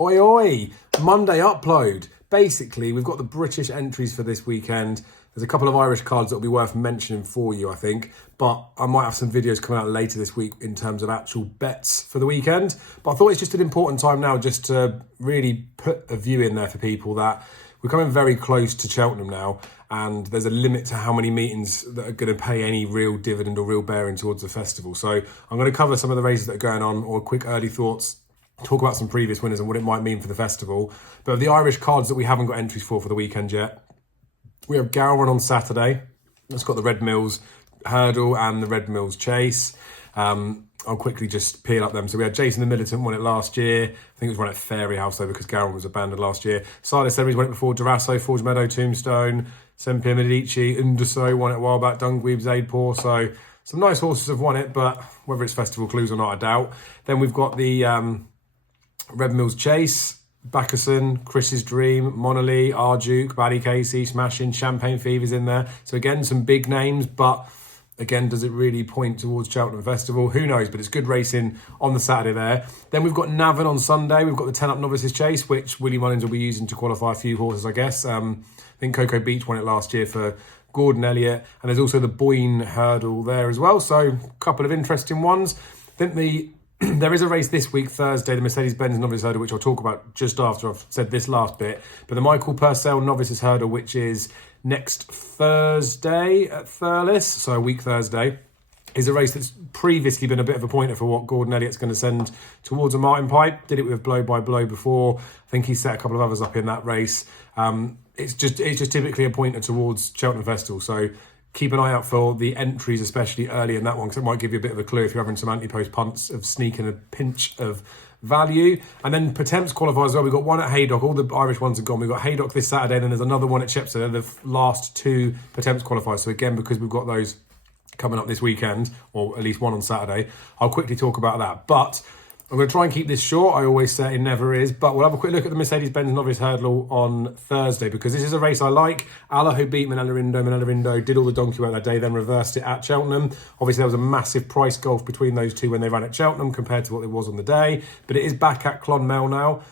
Oi, oi, Monday upload. Basically, we've got the British entries for this weekend. There's a couple of Irish cards that will be worth mentioning for you, I think. But I might have some videos coming out later this week in terms of actual bets for the weekend. But I thought it's just an important time now just to really put a view in there for people that we're coming very close to Cheltenham now. And there's a limit to how many meetings that are going to pay any real dividend or real bearing towards the festival. So I'm going to cover some of the races that are going on, or quick early thoughts, talk about some previous winners and what it might mean for the festival. But of the Irish cards that we haven't got entries for the weekend yet, we have Gowran on Saturday. That's got the Red Mills Hurdle and the Red Mills Chase. I'll quickly just peel up them. So we had Jason the Militant won it last year. I think it was run at Fairy House though, because Gowran was abandoned last year. Silas Series won it before. Durasso, Forge Meadow, Tombstone, Sempier Medici, Unduso won it a while back. Dungweeb's Aidpaw. So some nice horses have won it, but whether it's Festival Clues or not, I doubt. Then we've got the Red Mills Chase, Backerson, Chris's Dream, Monolly, Arduke, Baddy Casey, Smashing, Champagne Fever's in there. So again, some big names, but again, does it really point towards Cheltenham Festival? Who knows, but it's good racing on the Saturday there. Then we've got Navan on Sunday. We've got the 10 Up Novices Chase, which Willie Mullins will be using to qualify a few horses, I guess. I think Cocoa Beach won it last year for Gordon Elliott. And there's also the Boyne Hurdle there as well. So a couple of interesting ones. I think there is a race this week, Thursday, the Mercedes-Benz Novice Hurdle, which I'll talk about just after I've said this last bit. But the Michael Purcell Novices Hurdle, which is next Thursday at Thurles, so a week Thursday, is a race that's previously been a bit of a pointer for what Gordon Elliott's going to send towards a Martin Pipe. Did it with Blow by Blow before. I think he set a couple of others up in that race. It's just typically a pointer towards Cheltenham Festival. So keep an eye out for the entries, especially early in that one, because it might give you a bit of a clue if you're having some anti-post punts of sneaking a pinch of value. And then Potemps qualifiers as well. We've got one at Haydock. All the Irish ones are gone. We've got Haydock this Saturday, and then there's another one at Chepstow. They're the last two Potemps qualifiers. So again, because we've got those coming up this weekend, or at least one on Saturday, I'll quickly talk about that. But I'm going to try and keep this short. I always say it never is. But we'll have a quick look at the Mercedes-Benz Novice Hurdle on Thursday, because this is a race I like. Allaho beat Manella-Rindo. Manella-Rindo did all the donkey work that day, then reversed it at Cheltenham. Obviously, there was a massive price gulf between those two when they ran at Cheltenham compared to what it was on the day. But it is back at Clonmel now.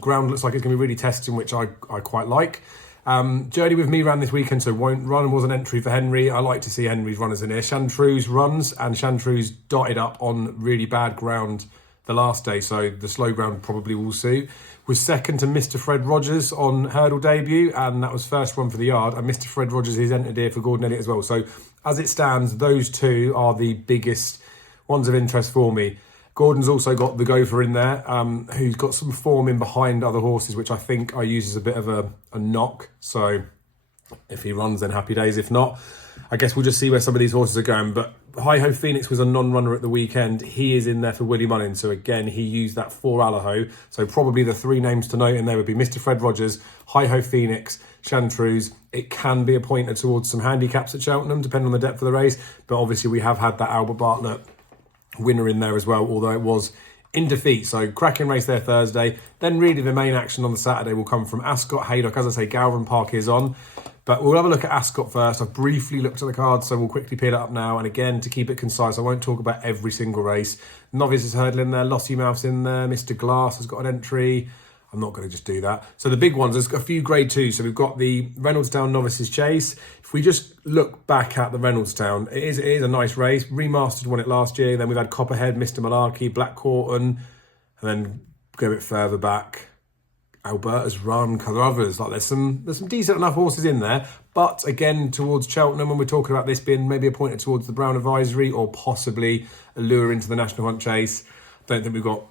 Ground looks like it's going to be really testing, which I quite like. Journey with Me ran this weekend, so won't run, was an entry for Henry. I like to see Henry's runners in here. Chantreuse runs, and Chantreuse dotted up on really bad ground the last day, so the slow ground probably will suit. Was second to Mr. Fred Rogers on hurdle debut, and that was first run for the yard. And Mr. Fred Rogers is entered here for Gordon Elliott as well. So as it stands, those two are the biggest ones of interest for me. Gordon's also got the Gopher in there, who's got some form in behind other horses, which I think I use as a bit of a knock. So if he runs, then happy days. If not, I guess we'll just see where some of these horses are going. But Hi Ho Phoenix was a non-runner at the weekend. He is in there for Willie Mullins. So again, he used that for Allaho. So probably the three names to note in there would be Mr. Fred Rogers, Hi Ho Phoenix, Chantreuse. It can be a pointer towards some handicaps at Cheltenham, depending on the depth of the race. But obviously we have had that Albert Bartlett winner in there as well, although it was in defeat. So cracking race there Thursday. Then really the main action on the Saturday will come from Ascot, Haydock. As I say, Gowran Park is on. But we'll have a look at Ascot first. I've briefly looked at the cards, so we'll quickly peel it up now. And again, to keep it concise, I won't talk about every single race. Novices Hurdle in there, Lossy Mouth's in there, Mr. Glass has got an entry. I'm not going to just do that. So the big ones, there's a few grade twos. So we've got the Reynoldstown Novices Chase. If we just look back at the Reynoldstown, it is a nice race. Remastered won it last year. Then we've had Copperhead, Mr. Malarkey, Black Corton, and then go a bit further back, Alberta's Run, Carruthers. Like there's some decent enough horses in there. But again, towards Cheltenham, when we're talking about this being maybe a pointer towards the Brown Advisory or possibly a lure into the National Hunt Chase, I don't think we've got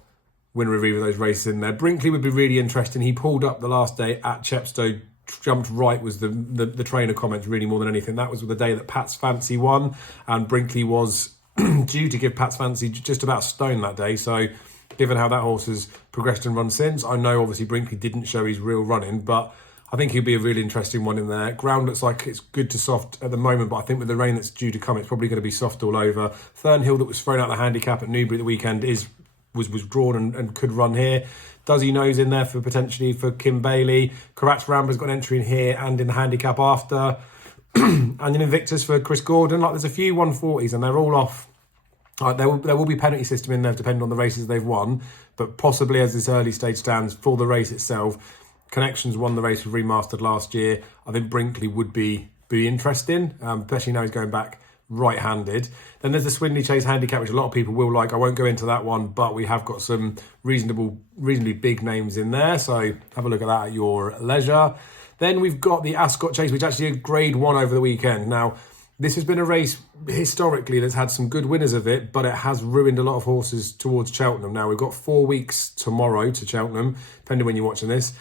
winner of either of those races in there. Brinkley would be really interesting. He pulled up the last day at Chepstow, jumped right was the trainer comments really more than anything. That was the day that Pat's Fancy won, and Brinkley was due to give Pat's Fancy just about stone that day. So given how that horse has progressed and run since, I know obviously Brinkley didn't show his real running, but I think he'll be a really interesting one in there. Ground looks like it's good to soft at the moment, but I think with the rain that's due to come, it's probably going to be soft all over. Thornhill, that was thrown out the handicap at Newbury at the weekend, was drawn and could run here. Does he knows in there for potentially for Kim Bailey. Karatz Ramber's got an entry in here and in the handicap after. And in Invictus for Chris Gordon. Like there's a few 140s and they're all off There will be penalty system in there depending on the races they've won, but possibly as this early stage stands for the race itself, Connections won the race with Remastered last year. I think Brinkley would be interesting, especially now he's going back right-handed. Then there's the Swindley Chase handicap, which a lot of people will like. I won't go into that one, but we have got some reasonably big names in there, so have a look at that at your leisure. Then we've got the Ascot Chase, which actually is Grade 1 over the weekend. Now, this has been a race historically that's had some good winners of it, but it has ruined a lot of horses towards Cheltenham. Now, we've got 4 weeks tomorrow to Cheltenham, depending when you're watching this.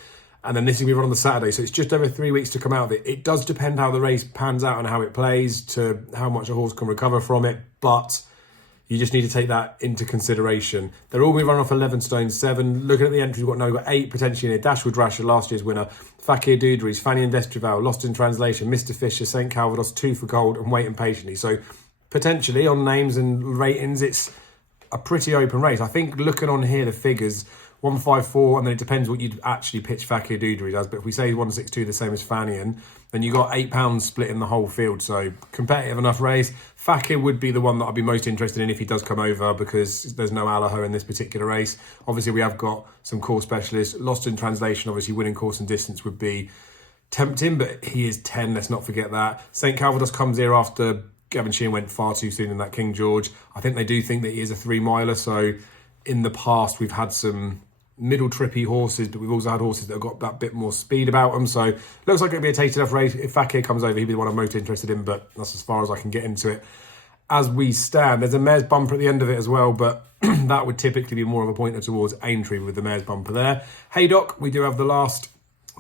And then this is going to be run on the Saturday, so it's just over 3 weeks to come out of it. It does depend how the race pans out and how it plays to how much a horse can recover from it, but you just need to take that into consideration. They're all going to run off 11 stone 7. Looking at the entries, we've got 8 potentially in here. Dashwood Rasher, last year's winner. Fakir Doudrey's, Fanny and Destrival, Lost in Translation, Mr. Fisher, St. Calvados, 2 for Gold, and Waiting Patiently. So potentially on names and ratings, it's a pretty open race. I think looking on here, the figures, 154, and then it depends what you'd actually pitch Fakir Doudrey's as. But if we say 162, the same as Fanian, then you got £8 split in the whole field. So competitive enough race. Fakir would be the one that I'd be most interested in if he does come over, because there's no Allaho in this particular race. Obviously, we have got some course specialists. Lost in Translation, obviously winning course and distance would be tempting, but he is 10, let's not forget that. St. Calvados comes here after Gavin Sheehan went far too soon in that King George. I think they do think that he is a 3-miler, so in the past we've had some middle trippy horses, but we've also had horses that have got that bit more speed about them. So looks like it'll be a tasty enough race. If Fakir comes over, he'd be the one I'm most interested in, but that's as far as I can get into it as we stand. There's a mare's bumper at the end of it as well, but that would typically be more of a pointer towards Aintree with the mare's bumper there. Haydock, we do have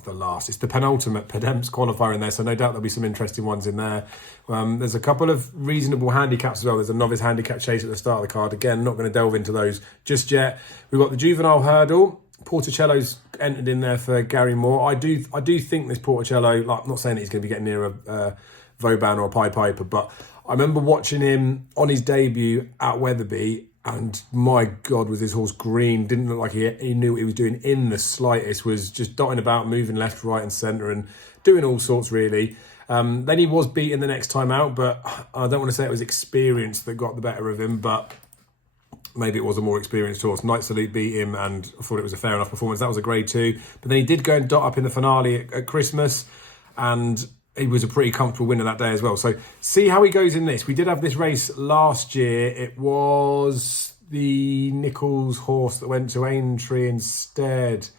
it's the penultimate Pedemps qualifier in there, so no doubt there'll be some interesting ones in there. There's a couple of reasonable handicaps as well. There's a novice handicap chase at the start of the card. Again, not going to delve into those just yet. We've got the juvenile hurdle. Porticello's entered in there for Gary Moore. I do think this Porticello, like, I'm not saying that he's going to be getting near a Vauban or a Pied Piper, but I remember watching him on his debut at Wetherby, and my God, was his horse green. Didn't look like he knew what he was doing in the slightest. Was just dotting about, moving left, right and centre and doing all sorts really. Then he was beaten the next time out, but I don't want to say it was experience that got the better of him, but maybe it was a more experienced horse. Night Salute beat him, and I thought it was a fair enough performance. That was a grade 2. But then he did go and dot up in the finale at Christmas, and he was a pretty comfortable winner that day as well. So see how he goes in this. We did have this race last year. It was the Nichols horse that went to Aintree instead.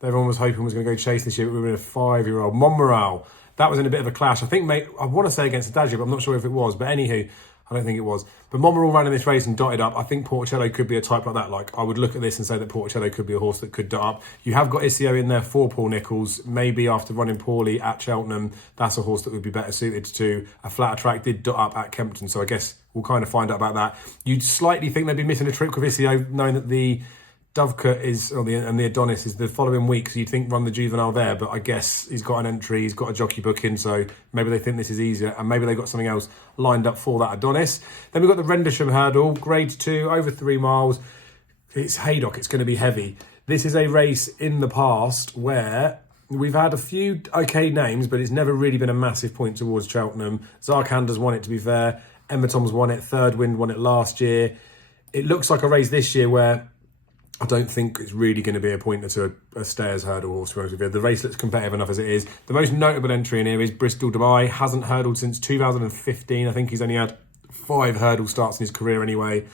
Everyone was hoping was going to go Chase this year, but we were in a 5-year-old. Monmoral. That was in a bit of a clash. I think, I want to say against Adagio, but I'm not sure if it was. But anywho, I don't think it was. But Monmoral ran in this race and dotted up. I think Porticello could be a type like that. Like, I would look at this and say that Porticello could be a horse that could dot up. You have got Isio in there for Paul Nichols. Maybe after running poorly at Cheltenham, that's a horse that would be better suited to a flatter track. Did dot up at Kempton, so I guess we'll kind of find out about that. You'd slightly think they'd be missing a trick with Isio, knowing that the Dovecote and the Adonis is the following week, so you'd think run the juvenile there, but I guess he's got an entry, he's got a jockey booking, so maybe they think this is easier, and maybe they've got something else lined up for that Adonis. Then we've got the Rendition hurdle, grade 2, over 3 miles. It's Haydock, it's going to be heavy. This is a race in the past where we've had a few okay names, but it's never really been a massive point towards Cheltenham. Zarkander's won it, to be fair. Emma Tom's won it. Third Wind won it last year. It looks like a race this year where I don't think it's really going to be a pointer to a Stayers hurdle horse. The race looks competitive enough as it is. The most notable entry in here is Bristol Dubai. Hasn't hurdled since 2015. I think he's only had 5 hurdle starts in his career anyway.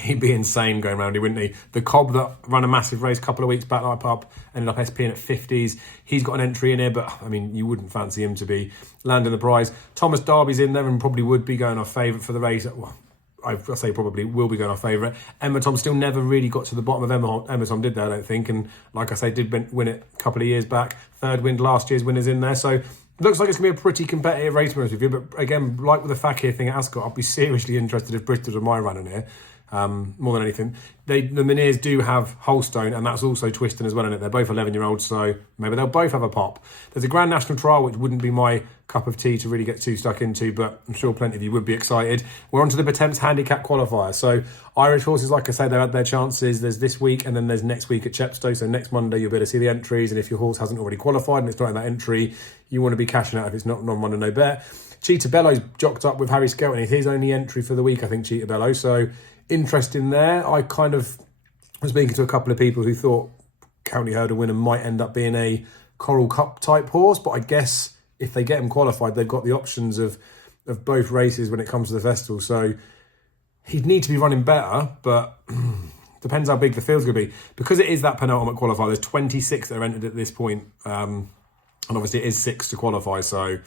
He'd be insane going around here, wouldn't he? The Cobb that ran a massive race a couple of weeks back, up, ended up SPing at 50s. He's got an entry in here, but I mean, you wouldn't fancy him to be landing the prize. Thomas Darby's in there and probably would be going off favourite for the race. Well, I say probably will be going off favourite. Emma Tom still never really got to the bottom of Emma Tom, did they? I don't think. And like I say, did win it a couple of years back. Third Wind, last year's winners in there. So looks like it's going to be a pretty competitive race, to be honest with you. But again, like with the Fakir thing at Ascot, I'd be seriously interested if Bristol's on my running here. More than anything, the Minears do have Holstone, and that's also twisting as well in it. They're both 11-year-olds, so maybe they'll both have a pop. There's a Grand National Trial, which wouldn't be my cup of tea to really get too stuck into, but I'm sure plenty of you would be excited. We're on to the Pattemps Handicap Qualifier. So Irish horses, like I say, they've had their chances. There's this week, and then there's next week at Chepstow. So next Monday, you'll be able to see the entries, and if your horse hasn't already qualified and it's not in that entry, you want to be cashing out if it's not non-run and no bet. Cheetah Bello's jocked up with Harry Skelton. It's his only entry for the week, I think, Cheetah Bello. So interest in there. I kind of was speaking to a couple of people who thought County Hurdle winner might end up being a Coral Cup type horse, but I guess if they get him qualified, they've got the options of both races when it comes to the festival. So he'd need to be running better, but depends how big the field's going to be. Because it is that penultimate qualifier, there's 26 that are entered at this point, and obviously it is 6 to qualify, so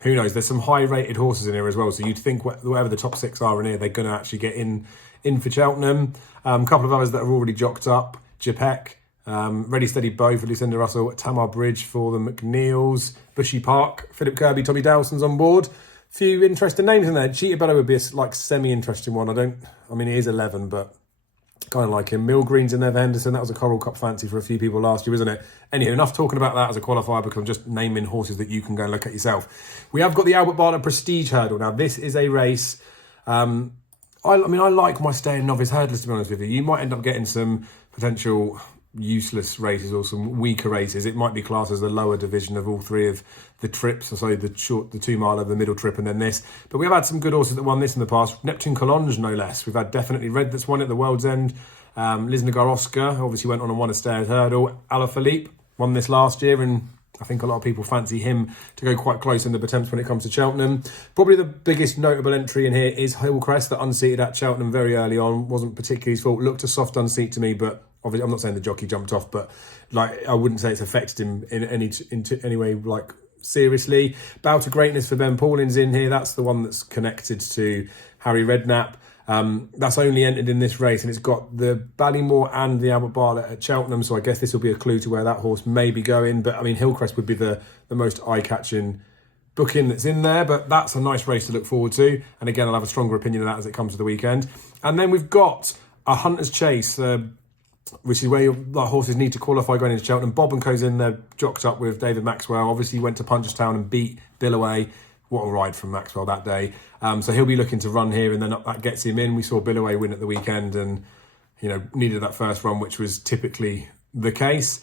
who knows? There's some high-rated horses in here as well, so you'd think whatever the top 6 are in here, they're going to actually get in for Cheltenham. A couple of others that are already jocked up, Japek, Ready Steady Bow for Lucinda Russell, Tamar Bridge for the McNeils, Bushy Park, Philip Kirby, Tommy Dowson's on board. Few interesting names in there. Cheetah Bellow would be a semi-interesting one. I mean, it is 11, but kind of like him. Mill Green's in there for Henderson. That was a Coral Cup fancy for a few people last year, isn't it? Anyway, enough talking about that as a qualifier, because I'm just naming horses that you can go and look at yourself. We have got the Albert Barna Prestige Hurdle. Now, this is a race. I like my stay in novice hurdlers, to be honest with you. You might end up getting some potential useless races or some weaker races. It might be classed as the lower division of all 3 of the trips, so the 2 mile of the middle trip and then this. But we've had some good horses that won this in the past. Neptune Collonge, no less. We've had Definitely Red that's won at the World's End. Lisnagar Oscar obviously went on and won a stayers hurdle. Alaphilippe won this last year, and I think a lot of people fancy him to go quite close in the attempts when it comes to Cheltenham. Probably the biggest notable entry in here is Hillcrest, that unseated at Cheltenham very early on. Wasn't particularly his fault. Looked a soft unseat to me, but obviously I'm not saying the jockey jumped off, but like I wouldn't say it's affected him in any way, like seriously. Bow to Greatness for Ben Paulin's in here. That's the one that's connected to Harry Redknapp. That's only entered in this race, and it's got the Ballymore and the Albert Bartlett at Cheltenham, so I guess this will be a clue to where that horse may be going. But I mean, Hillcrest would be the most eye-catching booking that's in there, but that's a nice race to look forward to. And again, I'll have a stronger opinion of that as it comes to the weekend. And then we've got a Hunter's Chase, which is where horses need to qualify going into Cheltenham. Bob and Co's in there, jocked up with David Maxwell. Obviously, he went to Punchestown and beat Billaway. What a ride from Maxwell that day. So he'll be looking to run here, and then that gets him in. We saw Billaway win at the weekend and, needed that first run, which was typically the case.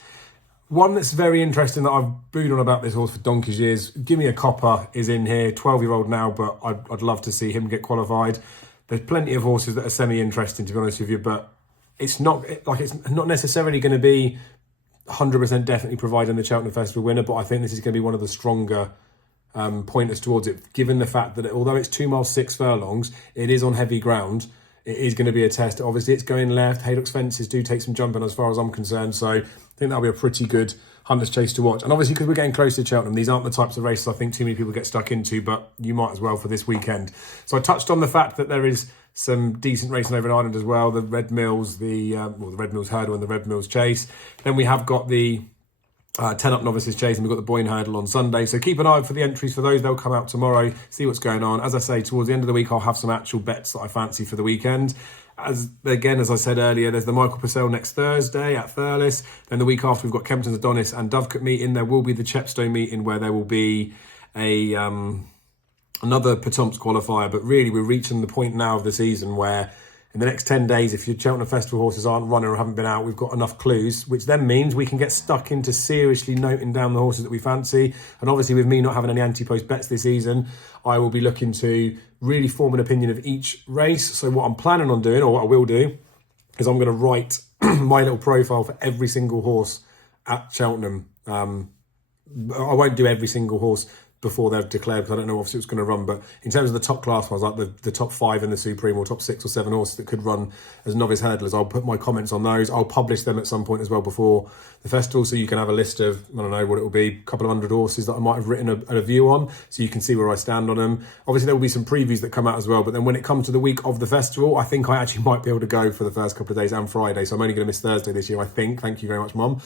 One that's very interesting that I've booed on about this horse for donkey's years, Gimme a Copper is in here, 12-year-old now, but I'd love to see him get qualified. There's plenty of horses that are semi-interesting, to be honest with you, but it's not necessarily going to be 100% definitely providing the Cheltenham Festival winner, but I think this is going to be one of the stronger pointers towards it, given the fact that although it's 2 miles 6 furlongs, it is on heavy ground. It is going to be a test. Obviously, it's going left. Haydock's fences do take some jumping as far as I'm concerned, so I think that'll be a pretty good Hunter's Chase to watch. And obviously, because we're getting close to Cheltenham, these aren't the types of races I think too many people get stuck into, but you might as well for this weekend. So I touched on the fact that there is some decent racing over in Ireland as well. The Red Mills, the Red Mills Hurdle and the Red Mills Chase. Then we have got the 10 up Novices Chase, and we've got the Boyne Hurdle on Sunday. So keep an eye out for the entries for those. They'll come out tomorrow, see what's going on. As I say, towards the end of the week, I'll have some actual bets that I fancy for the weekend. As I said earlier, there's the Michael Purcell next Thursday at Thurles. Then the week after, we've got Kempton's Adonis and Dovecote meeting. There will be the Chepstow meeting where there will be another Potomps qualifier. But really, we're reaching the point now of the season where in the next 10 days, if your Cheltenham Festival horses aren't running or haven't been out, we've got enough clues, which then means we can get stuck into seriously noting down the horses that we fancy. And obviously, with me not having any anti-post bets this season, I will be looking to really form an opinion of each race. So what I'm planning on doing, or what I will do, is I'm going to write my little profile for every single horse at Cheltenham. I won't do every single horse before they've declared, because I don't know obviously what's going to run, but in terms of the top class ones, like the top 5 in the Supreme, or top 6 or 7 horses that could run as novice hurdlers, I'll put my comments on those. I'll publish them at some point as well before the festival, so you can have a list of, I don't know what it will be, a couple of 100 horses that I might have written a review on, so you can see where I stand on them. Obviously there will be some previews that come out as well, but then when it comes to the week of the festival, I think I actually might be able to go for the first couple of days and Friday, so I'm only going to miss Thursday this year, I think. Thank you very much, Mum.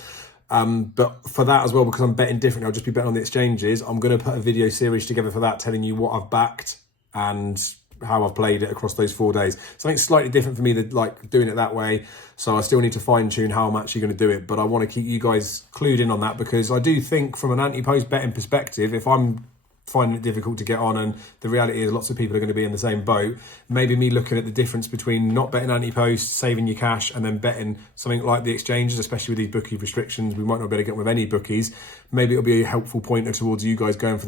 But for that as well, because I'm betting differently, I'll just be betting on the exchanges. I'm going to put a video series together for that, telling you what I've backed and how I've played it across those 4 days. Something slightly different for me than like doing it that way. So I still need to fine tune how I'm actually going to do it. But I want to keep you guys clued in on that, because I do think from an anti-post betting perspective, if I'm finding it difficult to get on, and the reality is lots of people are going to be in the same boat, maybe me looking at the difference between not betting anti-post, saving your cash, and then betting something like the exchanges, especially with these bookie restrictions, we might not be able to get with any bookies. Maybe it'll be a helpful pointer towards you guys going for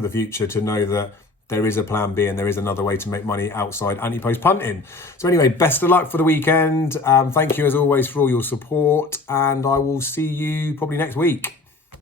the future, to know that there is a plan B and there is another way to make money outside anti-post punting. So anyway, best of luck for the weekend. Thank you as always for all your support, and I will see you probably next week.